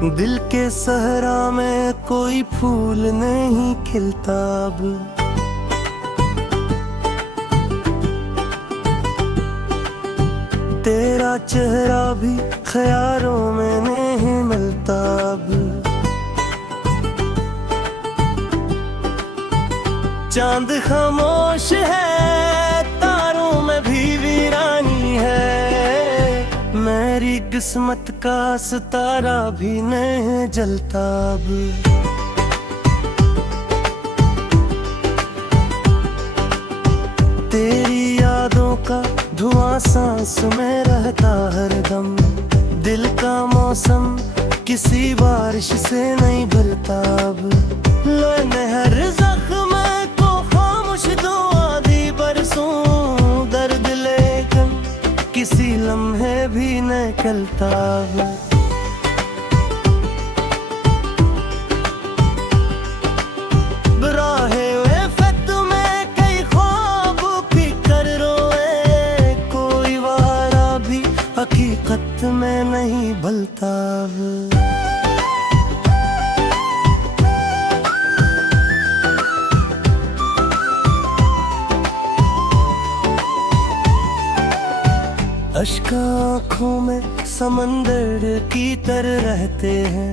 दिल के सहरा में कोई फूल नहीं खिलता अब। तेरा चेहरा भी ख्यालों में नहीं मिलता अब। चांद खामोश है, तारों में भी वीरानी है। मेरी किस्मत का सितारा भी नहीं जलता अब। तेरी यादों का धुआं सांस में रहता हरदम। दिल का मौसम किसी बारिश से नहीं भरता अब। मैंने हर जख्म को खामोश दुआ दी बरसों, दर्द लेकर किसी लम्हे भी नहीं निकलता अब। हकीकत में नहीं भलता अब। अश्क आँखों में समंदर की तरह रहते हैं।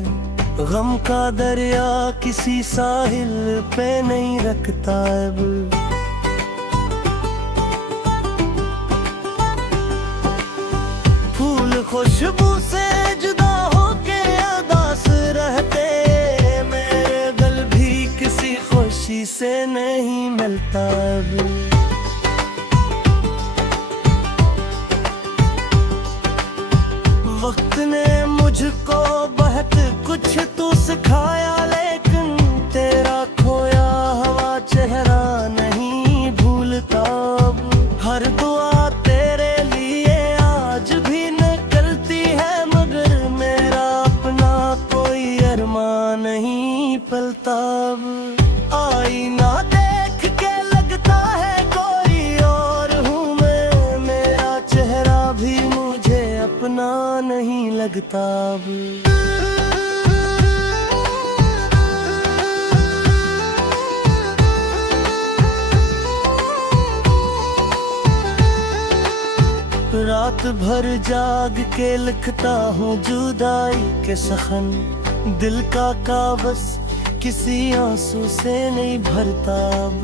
गम का दरिया किसी साहिल पे नहीं रखता अब। खुशबू से जुदा होके उदास रहते, मेरे दिल भी किसी खुशी से नहीं मिलता अब। वक्त ने मुझको बहुत कुछ तो सिखाया, लेकिन तेरा खोया हुआ चेहरा नहीं भूलता अब। हर दुआ तेरे लिए आज भी नहीं पलता अब। आईना देख के लगता है कोई और हूँ मैं, मेरा चेहरा भी मुझे अपना नहीं लगता अब। रात भर जाग के लिखता हूँ जुदाई के सखन। दिल का कागज किसी आंसू से नहीं भरता अब।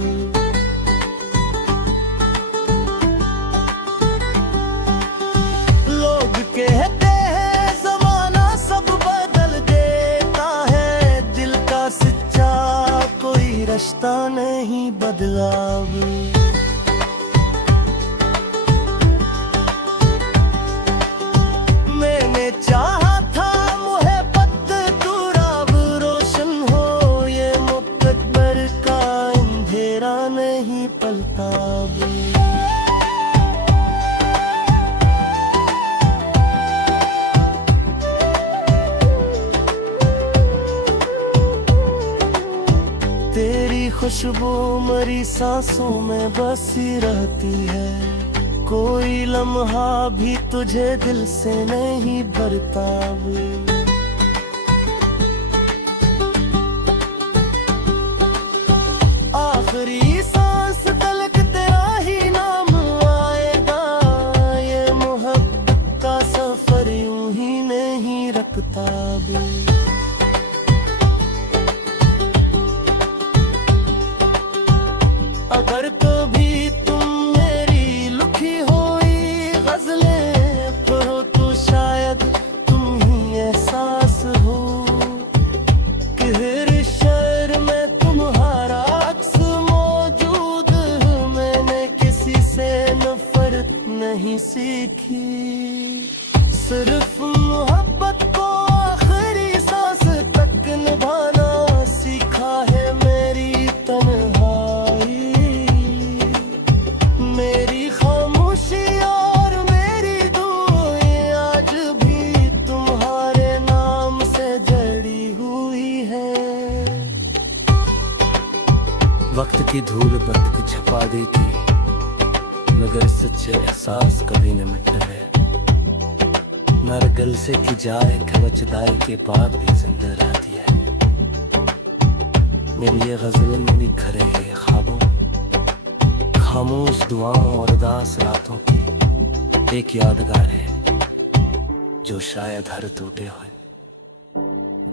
लोग कहते हैं ज़माना सब बदल देता है, दिल का सच्चा कोई रिश्ता नहीं बदला अब। मैंने चाहा नहीं पलता अब। तेरी खुशबू मेरी सांसों में बसी रहती है। कोई लम्हा भी तुझे दिल से नहीं भरता अब। आखिरी सांस तलक तेरा ही नाम आएगा, ये मोहब्बत का सफर यूं ही नहीं रखता अब। अगर कभी तुम मेरी लिखी हुई गजलें पढ़ो तो शायद तुम ही एहसास हो कि हर शहर में तुम्हारा नहीं सीखी। सिर्फ मोहब्बत को आखिरी सांस तक निभाना सीखा है मेरी तन्हाई। मेरी खामोशी और मेरी दुआएं आज भी तुम्हारे नाम से जड़ी हुई है। वक्त की धूल वक्त छुपा देती, मगर सच्चे एहसास कभी न मिटते हैं। नरगल से की जाए कवचदाई के बाद भी जिंदा रहती है। मेरी ये गजल मेरी घरे है ख्वाबों, खामोश दुआओं और उदास रातों की एक यादगार है, जो शायद हर टूटे हुए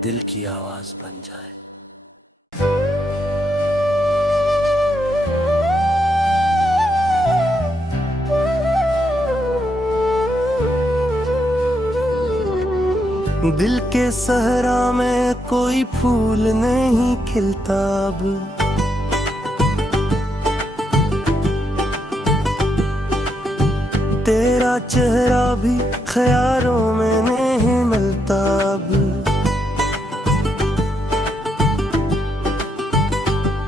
दिल की आवाज बन जाए। दिल के सहरा में कोई फूल नहीं खिलता अब, तेरा चेहरा भी ख्यालों में नहीं मिलता अब।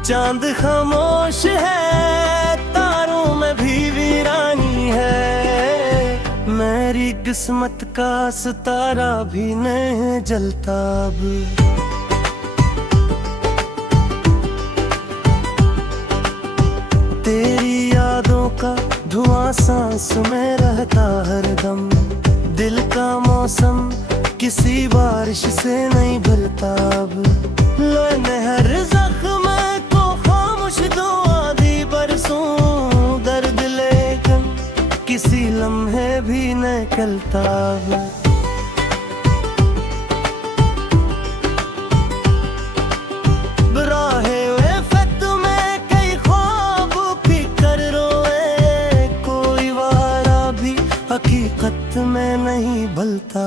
चांद खामोश है, तारों में भी वीरानी है, मेरी किस्मत का सितारा भी नहीं जलता अब। तेरी यादों का धुआं सांस में रहता हरदम, दिल का मौसम किसी बारिश से नहीं भरता अब। मैंने हर जख्म को खामोश दुआ दी बरसों, दर्द लेकिन किसी लम्हे भी नहीं निकलता अब। हकीकत में नहीं भलता।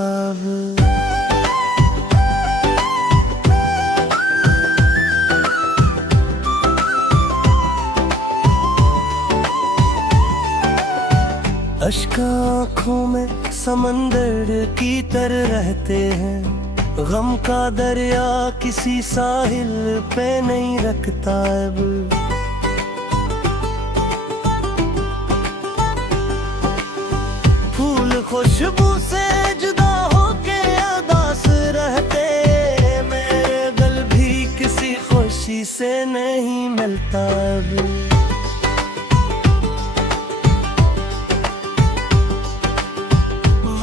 अश्क आँखों में समंदर की तरह रहते हैं, गम का दरिया किसी साहिल पे नहीं रखता अब। खुशबू से जुदा होके उदास रहते, मेरे दिल भी किसी खुशी से नहीं मिलता अब।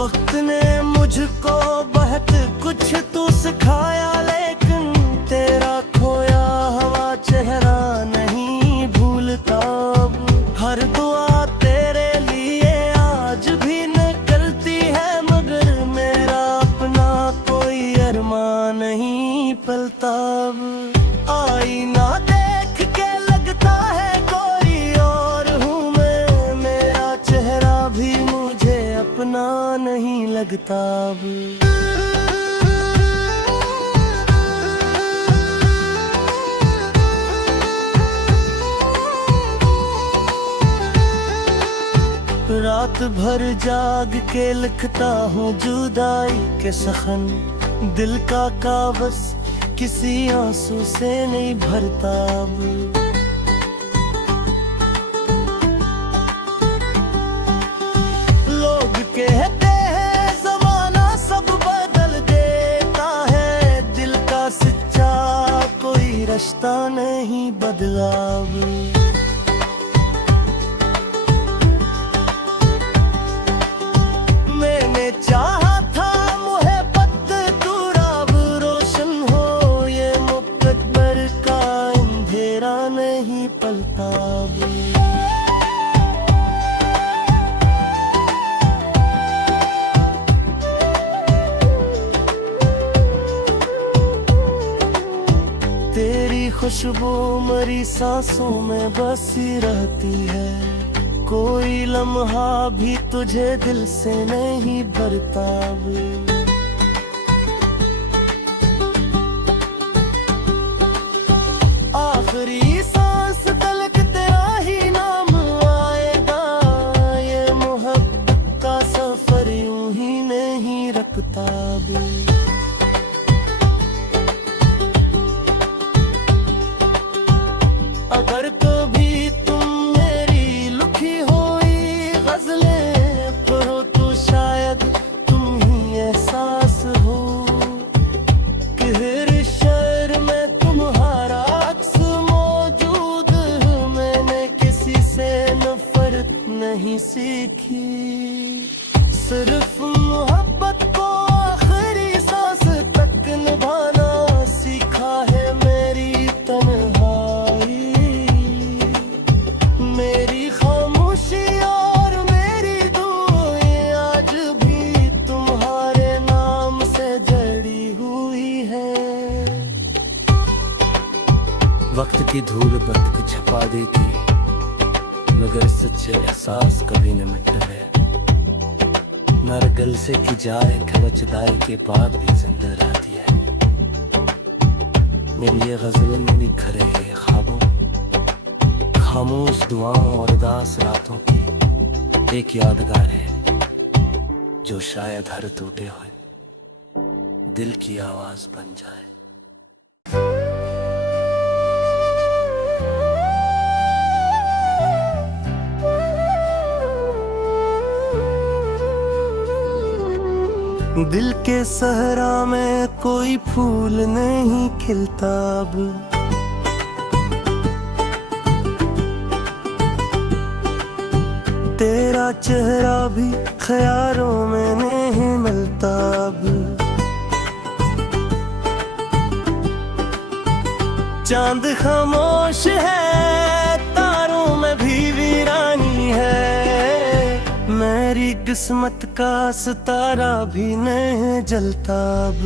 वक्त ने मुझको बहुत कुछ तो सिखाया, लेकिन तेरा खोया हुआ चेहरा नहीं भूलता अब। हर दुआ तेरे लिए आज भी नहीं पलता अब। आईना देख के लगता है कोई और हूँ मैं, मेरा चेहरा भी मुझे अपना नहीं लगता अब। रात भर जाग के लिखता हूँ जुदाई के सखन, दिल का कागज किसी आंसू से नहीं भरता अब। लोग कहते हैं ज़माना सब बदल देता है, दिल का सच्चा कोई रिश्ता नहीं बदला अब। मैंने चाहा नहीं पलता अब। तेरी खुशबू मेरी सांसों में बसी रहती है, कोई लम्हा भी तुझे दिल से नहीं भरता अब। आखिरी सांस तलक तेरा ही नाम आएगा, ये मोहब्बत का सफर यूं ही नहीं रखता अब। अगर कभी तुम मेरी लिखी हुई गजलें पढ़ो तो शायद तुम ही एहसास हो कि हर शहर में तुम्हारा नहीं सीखी, सिर्फ मोहब्बत की धूल बर्फ छपा देती, मगर सच्चे एहसास कभी न मिटते। नर गल से की जाए खवचदाई के बाद भी जिंदा रहती है। मेरी ये गजल मेरी खरे है ख्वाबों, खामोश दुआओं और उदास रातों की एक यादगार है, जो शायद हर टूटे हुए दिल की आवाज बन जाए। दिल के सहरा में कोई फूल नहीं खिलता अब, तेरा चेहरा भी ख्यालों में नहीं मिलता अब। चांद खामोश है, तारों में भी वीरानी है, मेरी किस्मत का सितारा भी नहीं जलता अब।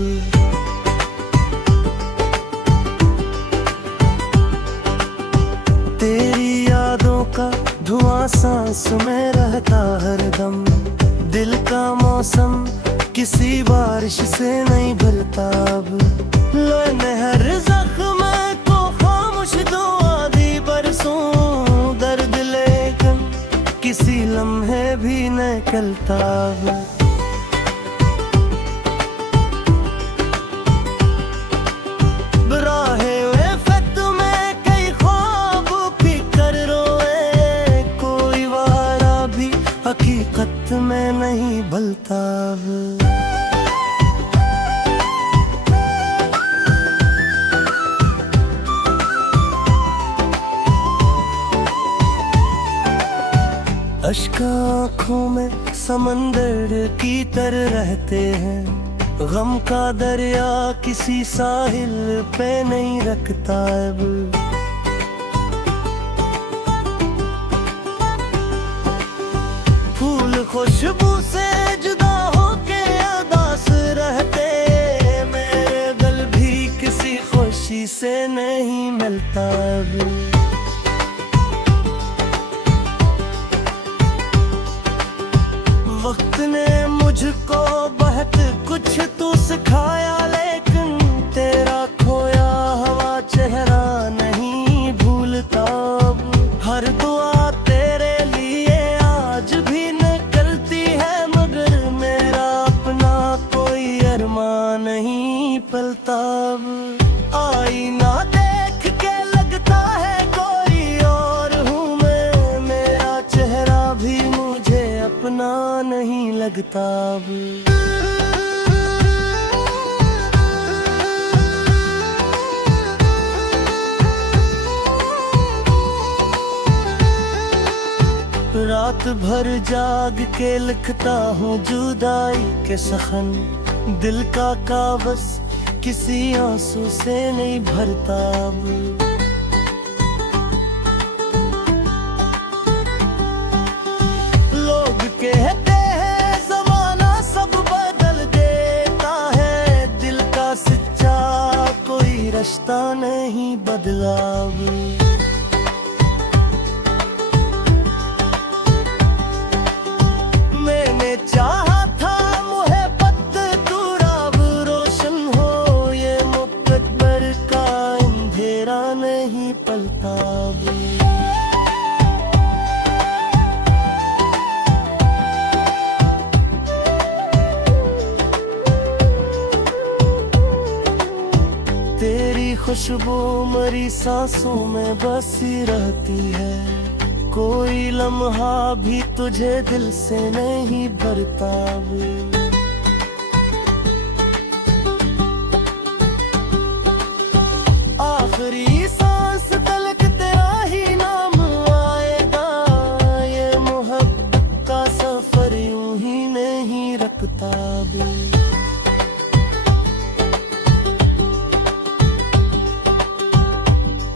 तेरी यादों का धुआं सांस में रहता हरदम, दिल का मौसम किसी बारिश से नहीं भरता अब। मैंने हर जख्म को खामोश दुआ दी बरसों, दर्द लेकिन किसी लम्हे भी निकलता अब। हकीकत में नहीं भलता अब। अश्क आँखों में समंदर की तरह रहते हैं, गम का दरिया किसी साहिल पे नहीं रखता अब। फूल खुशबू से जुदा होके उदास रहते, मेरे दिल भी किसी खुशी से नहीं मिलता अब। वक्त ने मुझको बहुत कुछ तू सिखाया, लेकिन तेरा खोया हुआ चेहरा नहीं भूलता अब। हर दुआ तेरे लिए आज भी निकलती है, मगर मेरा अपना कोई अरमान नहीं पलता अब। आईना देख के लगता है कोई और हूँ मैं, मेरा चेहरा भी मुझे अपना नहीं लगता अब। रात भर जाग के लिखता हूँ जुदाई के सखन, दिल का कागज किसी आंसू से नहीं भरता अब। लोग कहते हैं ज़माना सब बदल देता है, दिल का सच्चा कोई रिश्ता नहीं बदला अब। मैंने चाहा था मोहब्बत तू राव रोशन हो, ये मुकद्दर का अंधेरा नहीं पलता अब। तेरी खुशबू मरी सांसों में बसी रहती है, कोई लम्हा भी तुझे दिल से नहीं भरता अब। आखिरी सांस तलक तेरा ही नाम आएगा, ये मोहब्बत का सफर यूं ही नहीं रखता अब।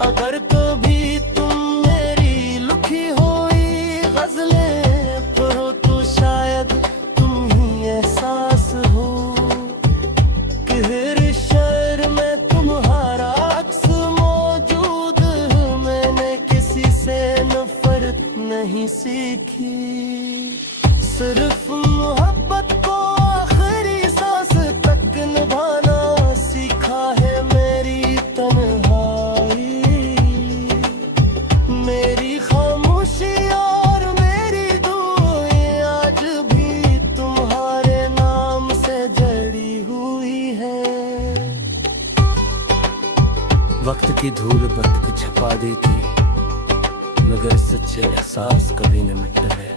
अगर कभी तुम मेरी लिखी हुई गजलें पढ़ो तो शायद तुम ही सीखी। सिर्फ मोहब्बत को आखिरी सांस तक निभाना सीखा है मेरी तन्हाई। मेरी खामोशी और मेरी दुआएं आज भी तुम्हारे नाम से जड़ी हुई है। वक्त की धूल बत्क छपा देती, मगर सच्चे एहसास कभी न मिटते।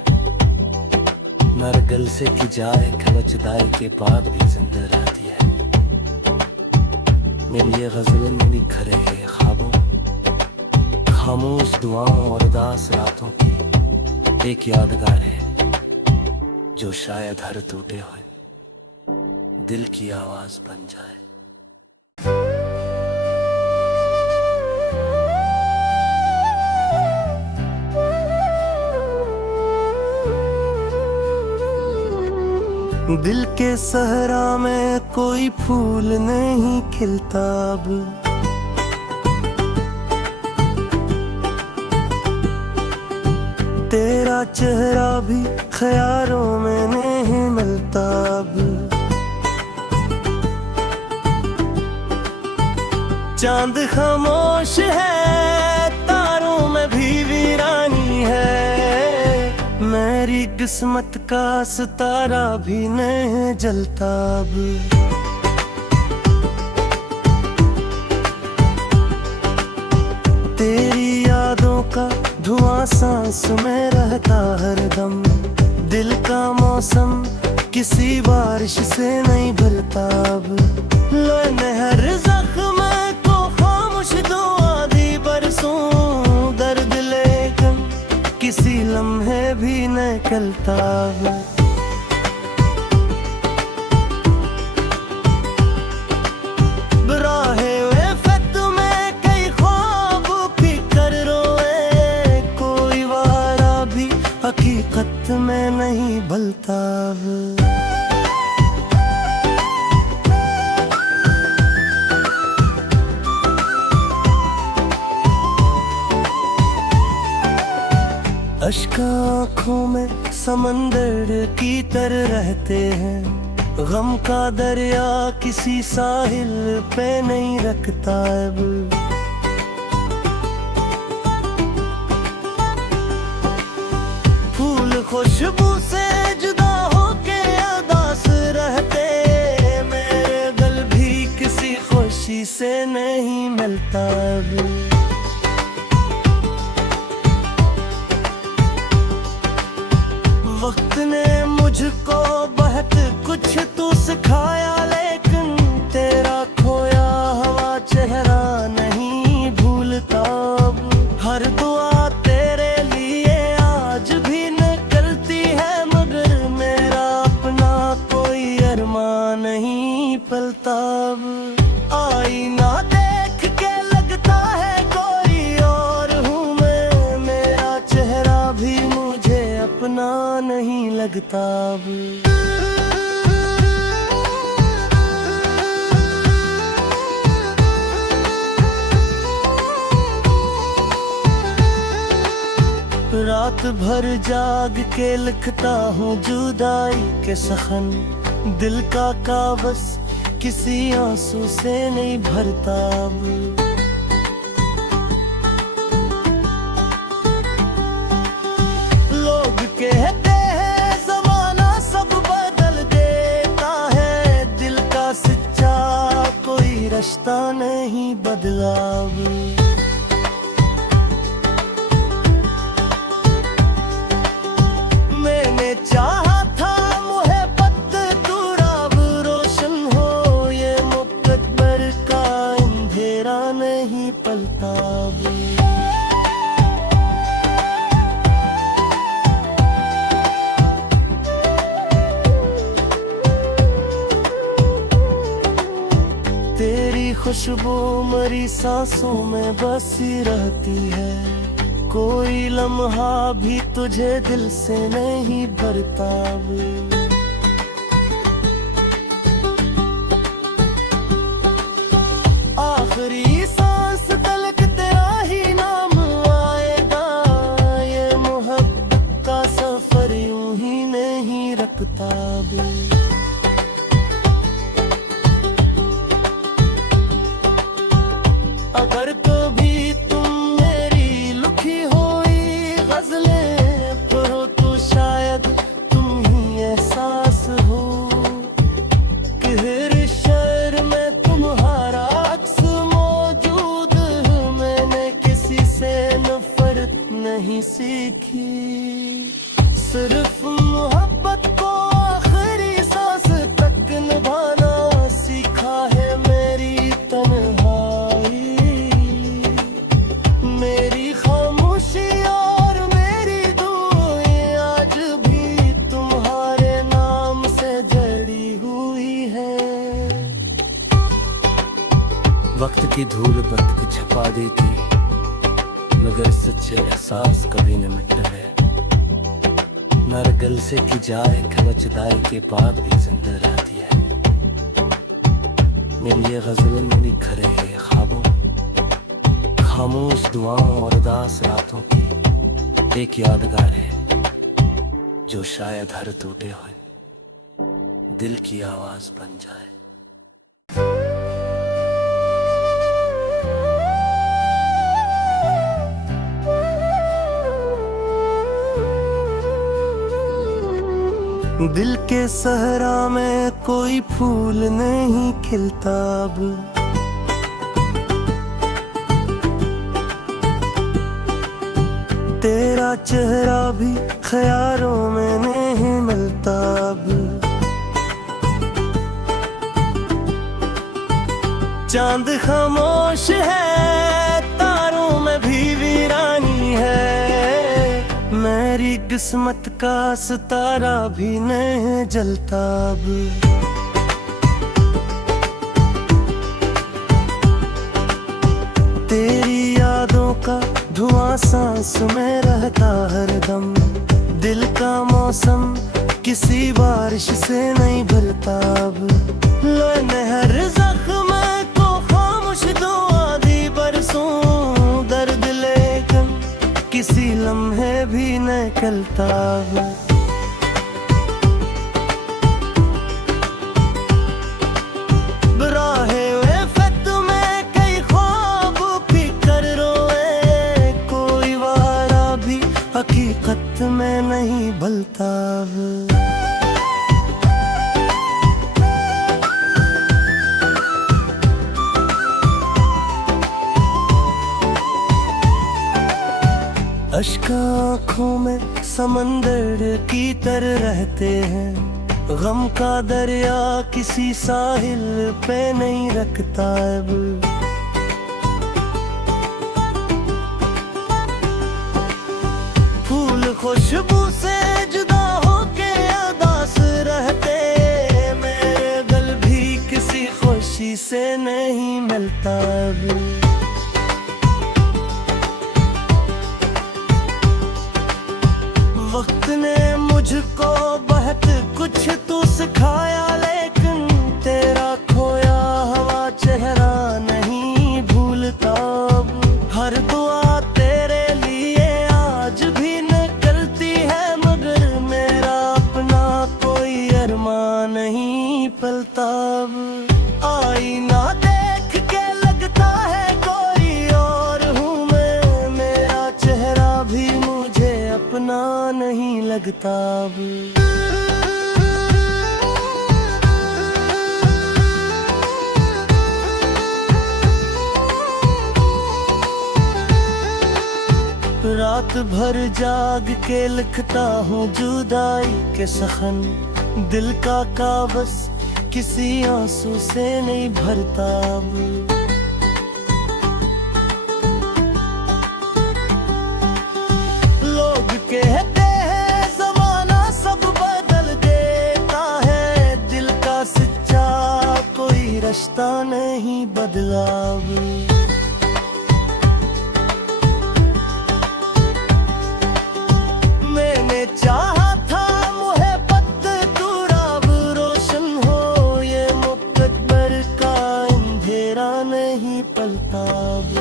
नरगल से की जाए खवचदाई के बाद भी जिंदा रहती है। मेरी ये गजल मेरी घरे है ख्वाबों, खामोश दुआओं और उदास रातों की एक यादगार है, जो शायद हर टूटे हुए दिल की आवाज बन जाए। दिल के सहरा में कोई फूल नहीं खिलता अब, तेरा चेहरा भी ख्यालों में नहीं मिलता अब। चांद खामोश है, तारों में भी वीरानी है। मेरी किस्मत का सितारा भी नहीं जलता अब। तेरी यादों का धुआं सांस में रहता हरदम। दिल का मौसम किसी बारिश से नहीं भरता अब। मैंने हर जख्म को खामोश दुआ दी बरसों, दर्द लेकर किसी लम्हे भी निकलता अब। राहे वेफत में कई ख्वाब की कर रोए, कोई वारा भी हकीकत में नहीं भलता अब। अश्क आँखों में समंदर की तरह रहते हैं। गम का दरिया किसी साहिल पे नहीं रखता अब। फूल खुशबू से जुदा होके उदास रहते, मेरे दिल भी किसी खुशी से नहीं मिलता अब। वक्त ने मुझको बहुत कुछ तू सिखाया, लेकिन तेरा खोया हुआ चेहरा नहीं भूलता अब। हर दुआ तेरे लिए आज भी निकलती है, मगर मेरा अपना कोई अरमान नहीं पलता अब। आईना देख के लगता है कोई और हूँ मैं, मेरा चेहरा भी मुझे अपना नहीं लगता अब। रात भर जाग के लिखता हूँ जुदाई के सखन। दिल का कागज किसी आंसू से नहीं भरता अब। लोग कहते हैं जमाना सब बदल देता है, दिल का सच्चा कोई रिश्ता नहीं बदला अब। मैंने चाहा था मोहब्बत तू राब रोशन हो, ये मुकद्दर का अंधेरा नहीं पलता अब। तेरी खुशबू मरी सांसों में बसी रहती है, कोई लम्हा भी तुझे दिल से नहीं भरता अब। आखिरी सांस तलक तेरा ही नाम आएगा, ये मोहब्बत नहीं सीखी, सिर्फ मोहब्बत को आखिरी सांस तक निभाना सीखा है मेरी तन्हाई। मेरी खामोशी और मेरी दुआएं आज भी तुम्हारे नाम से जड़ी हुई है। वक्त की धूल पत्थर छपा देती, मगर सच्चे एहसास कभी न मिटते। नरगल से की जाए खवचदाई के बाद भी जिंदा रहती है। मेरी ये गजल मेरी घरे है ख्वाबों, खामोश दुआओं और उदास रातों की एक यादगार है, जो शायद हर टूटे हुए दिल की आवाज बन जाए। दिल के सहरा में कोई फूल नहीं खिलता अब, तेरा चेहरा भी ख्यालों में नहीं मिलता अब। चांद खामोश है, तारों में भी वीरानी है, मेरी किस्मत का सितारा भी नहीं जलता अब। तेरी यादों का धुआं सांस में रहता हरदम, दिल का मौसम किसी बारिश से नहीं भरता अब। मैंने हर जख्म को खामोश दुआ दी बरसों, दर्द लेकिन किसी लम्हे भी निकलता है। बराहे वफ़ात में कई ख्वाब भी कर रोए, कोई वारा भी हकीकत में नहीं भलता है। अश्क आँखों में समंदर की तरह रहते हैं, गम का दरिया किसी साहिल पे नहीं रखता अब। फूल खुशबू से जुदा होके उदास रहते, मेरे गल भी किसी खुशी से नहीं मिलता अब। वक्त ने मुझको बहुत कुछ तू सिखाया, लेकिन तेरा खोया हुआ चेहरा नहीं भूलता। हर दुआ तेरे लिए आज भी निकलती है, मगर मेरा अपना कोई अरमान नहीं पलता। आईना देख के लगता है कोई और हूँ मैं, मेरा चेहरा भी मुझे अपना नहीं लगता अब। रात भर जाग के लिखता हूँ जुदाई के सखन, दिल का कागज किसी आंसू से नहीं भरता अब। लोग कहते हैं जमाना सब बदल देता है, दिल का सच्चा कोई रिश्ता नहीं बदला अब। मैंने चाहा था मोहब्बत दूर अब रोशन हो, ये मुकद्दर का अंधेरा नहीं पलता अब।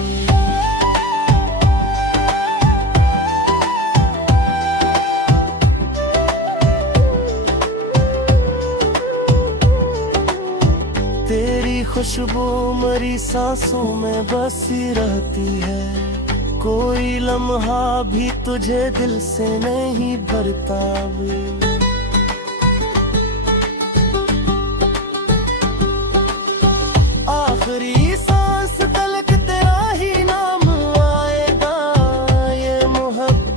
तेरी खुशबू मरी सांसों में बसी रहती है, कोई लम्हा भी तुझे दिल से नहीं भरता अब। आखिरी सांस तलक तेरा ही नाम आएगा, ये मोहब्बत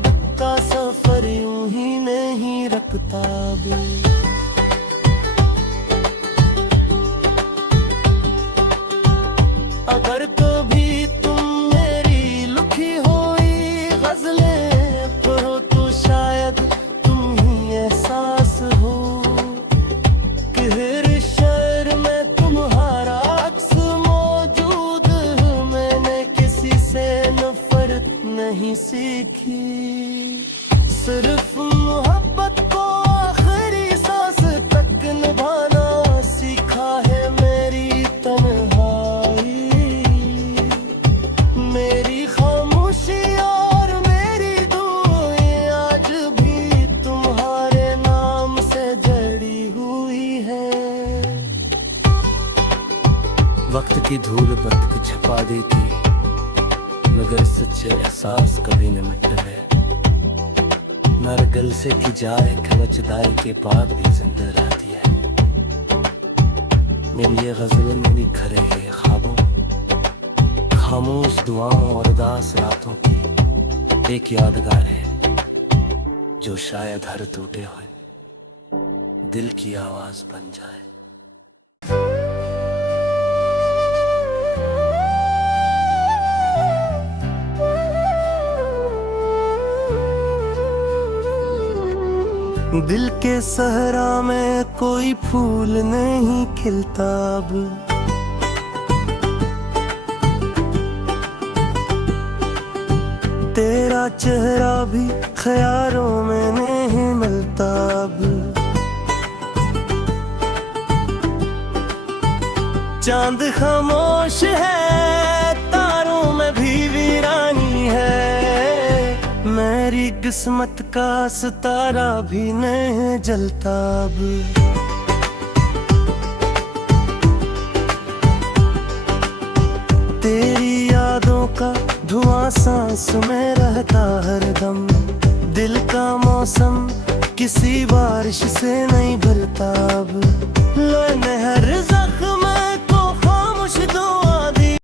सीखी। सिर्फ मोहब्बत को आखिरी सांस तक निभाना सीखा है मेरी तन्हाई। मेरी खामोशी और मेरी दुआएं आज भी तुम्हारे नाम से जड़ी हुई है। वक्त की धूल बर्फ को छपा देती, मगर सच्चे एहसास कभी न मिटते। नरगल से की जाए खलचदाई के बाद भी जिंदा रहती है। मेरी ये गजल मेरी घरे है ख्वाबों, खामोश दुआओं और उदास रातों की एक यादगार है, जो शायद हर टूटे हुए दिल की आवाज बन जाए। दिल के सहरा में कोई फूल नहीं खिलता अब, तेरा चेहरा भी ख्यालों में नहीं मिलता अब। चांद खामोश है, तारों में भी वीरानी है। मेरी किस्मत का सितारा भी नहीं जलता अब। तेरी यादों का धुआं सांस में रहता हरदम। दिल का मौसम किसी बारिश से नहीं भरता अब। लो हर जख्म